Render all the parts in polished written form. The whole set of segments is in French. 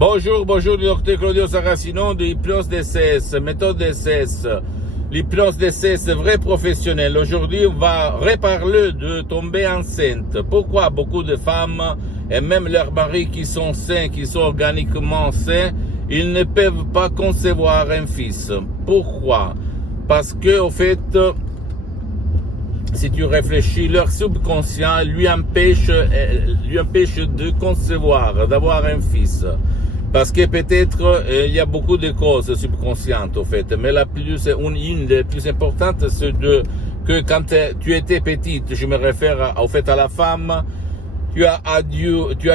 Bonjour, docteur Claudio Saracino de l'hypnose DCS, méthode DCS. L'hypnose DCS vrai professionnel. Aujourd'hui, on va reparler de tomber enceinte. Pourquoi beaucoup de femmes, et même leurs maris qui sont sains, qui sont organiquement sains, ils ne peuvent pas concevoir un fils. Pourquoi? Parce que, au fait, si tu réfléchis, leur subconscient lui empêche de concevoir, d'avoir un fils. Parce que peut-être il y a beaucoup de causes subconscientes au fait, mais une des plus importantes, c'est que quand tu étais petite, je me réfère au fait à la femme, tu as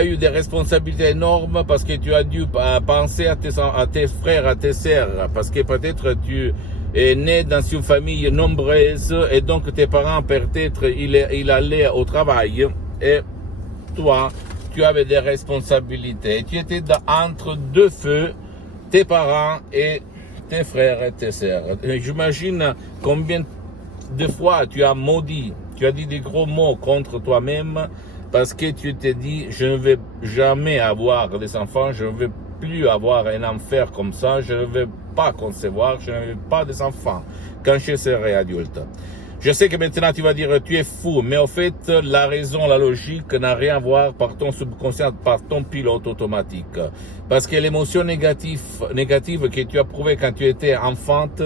eu des responsabilités énormes parce que tu as dû penser à tes frères, à tes sœurs, parce que peut-être tu es né dans une famille nombreuse et donc tes parents peut-être il allait au travail et toi tu avais des responsabilités. Tu étais entre deux feux, tes parents et tes frères et tes sœurs. J'imagine combien de fois tu as maudit, tu as dit des gros mots contre toi-même parce que tu t'es dit, je ne vais jamais avoir des enfants, je ne vais plus avoir un enfer comme ça, je ne vais pas concevoir, je ne veux pas des enfants quand je serai adulte. Je sais que maintenant tu vas dire tu es fou, mais en fait la raison, la logique n'a rien à voir par ton subconscient, par ton pilote automatique. Parce que l'émotion négative que tu as prouvée quand tu étais enfante,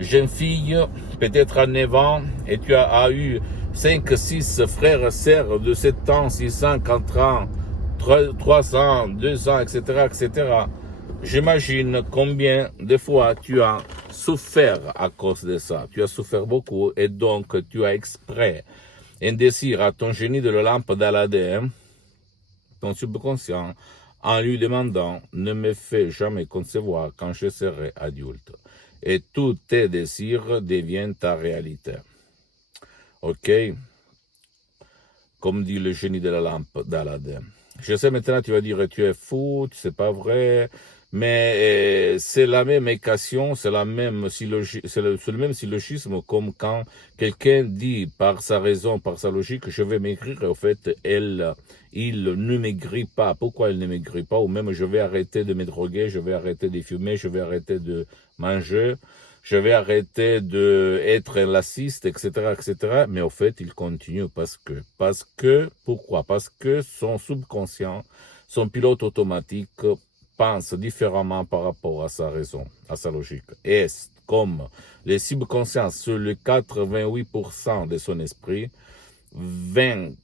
jeune fille, peut-être à 9 ans, et tu as eu 5, 6 frères et sœurs de 7 ans, 6 ans, 4 ans, 3 ans, 2 ans, etc., etc. J'imagine combien de fois tu as souffert à cause de ça. Tu as souffert beaucoup et donc tu as exprès un désir à ton génie de la lampe d'Aladin, ton subconscient, en lui demandant « Ne me fais jamais concevoir quand je serai adulte ». Et tous tes désirs deviennent ta réalité. Ok? Comme dit le génie de la lampe d'Aladin. Je sais maintenant, tu vas dire, tu es fou, c'est pas vrai, mais c'est la même équation, c'est le même syllogisme comme quand quelqu'un dit par sa raison, par sa logique, je vais maigrir, et au fait, il ne maigrit pas. Pourquoi il ne maigrit pas? Ou même, je vais arrêter de me droguer, je vais arrêter de fumer, je vais arrêter de manger, je vais arrêter d'être un lassiste, etc., etc. Mais au fait, il continue pourquoi? Parce que son subconscient, son pilote automatique pense différemment par rapport à sa raison, à sa logique. Et comme le subconscient, sur le 88% de son esprit, 20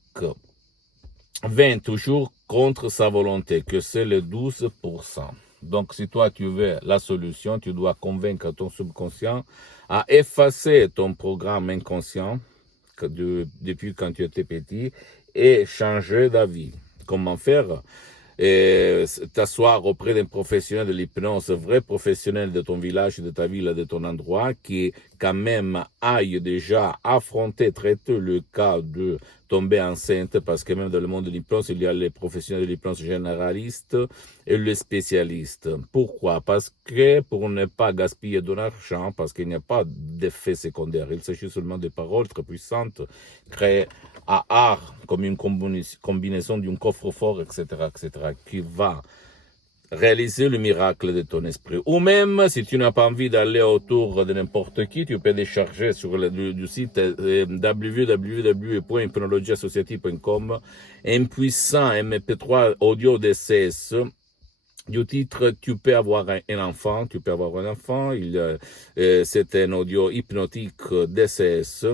toujours contre sa volonté, que c'est le 12%. Donc, si toi, tu veux la solution, tu dois convaincre ton subconscient à effacer ton programme inconscient depuis quand tu étais petit et changer d'avis. Comment faire? T'asseoir auprès d'un professionnel de l'hypnose, vrai professionnel de ton village, de ta ville, de ton endroit, qui quand même aille déjà affronter, traiter le cas de tomber enceinte, parce que même dans le monde de l'hypnose, il y a les professionnels de l'hypnose généralistes et les spécialistes. Pourquoi? Parce que pour ne pas gaspiller de l'argent, parce qu'il n'y a pas d'effet secondaire, il s'agit seulement de paroles très puissantes, créées à art, comme une combinaison d'un coffre-fort, etc., qui va réaliser le miracle de ton esprit. Ou même, si tu n'as pas envie d'aller autour de n'importe qui, tu peux décharger sur du site www.hypnologieassociative.com un puissant MP3 audio DCS du titre « Tu peux avoir un enfant ». Tu peux avoir un enfant. C'est un audio hypnotique DCS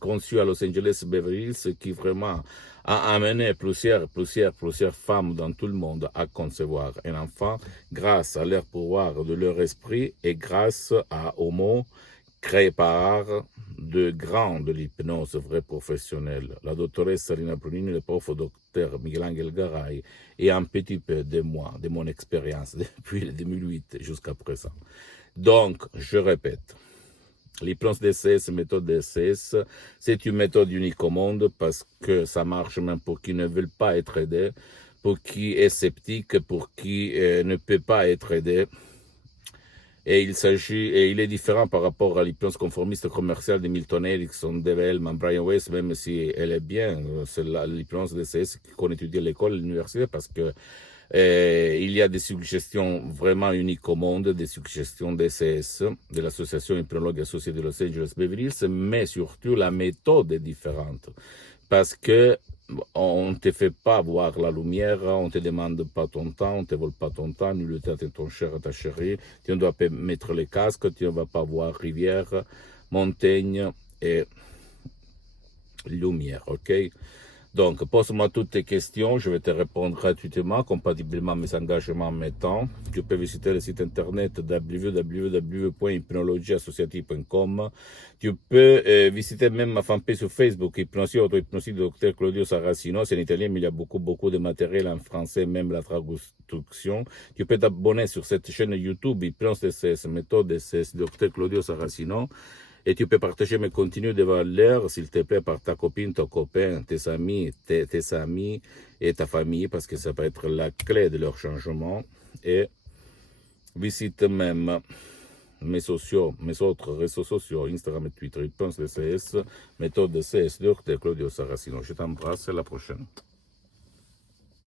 conçu à Los Angeles Beverly Hills qui vraiment a amené plusieurs femmes dans tout le monde à concevoir un enfant grâce à leur pouvoir de leur esprit et grâce aux mots créés par de grands de l'hypnose vrai professionnels, la doctoresse Salina Brunini, le prof docteur Miguel-Angel Garay et un petit peu de moi, de mon expérience depuis le 2008 jusqu'à présent. Donc, je répète, l'hypnose DCS, méthode DCS, c'est une méthode unique au monde parce que ça marche même pour qui ne veulent pas être aidés, pour qui est sceptique, pour qui ne peut pas être aidé. Et il est différent par rapport à l'hypnose conformiste commerciale de Milton Erickson, Dave Hellman, Brian Weiss, même si elle est bien, c'est l'hypnose DCS qu'on étudie à l'école, à l'université, parce que Il y a des suggestions vraiment uniques au monde, des suggestions DCS, de l'Association Hypnologue Associée de Los Angeles Beverly Hills, mais surtout la méthode est différente. Parce que on ne te fait pas voir la lumière, on ne te demande pas ton temps, on ne te vole pas ton temps, ni le temps de ton cher, ta chérie. Tu ne dois pas mettre les casques, tu ne vas pas voir rivière, montagne et lumière, ok? Donc, pose-moi toutes tes questions, je vais te répondre gratuitement, compatiblement à mes engagements, mes temps. Tu peux visiter le site internet www.hypnologieassociative.com. Tu peux visiter même ma fanpage sur Facebook, Hypnosie, Auto-Hypnosie de Dr Claudio Saracino. C'est en italien, mais il y a beaucoup de matériel en français, même la traduction. Tu peux t'abonner sur cette chaîne YouTube, Hypnose DCS, méthode DCS, Dr Claudio Saracino. Et tu peux partager mes contenus de valeur, s'il te plaît, par ta copine, ton copain, tes amis et ta famille, parce que ça peut être la clé de leur changement. Et visite même mes autres réseaux sociaux, Instagram et Twitter, Hypnose DCS, méthode DCS, Dr Claudio Saracino. Je t'embrasse, à la prochaine.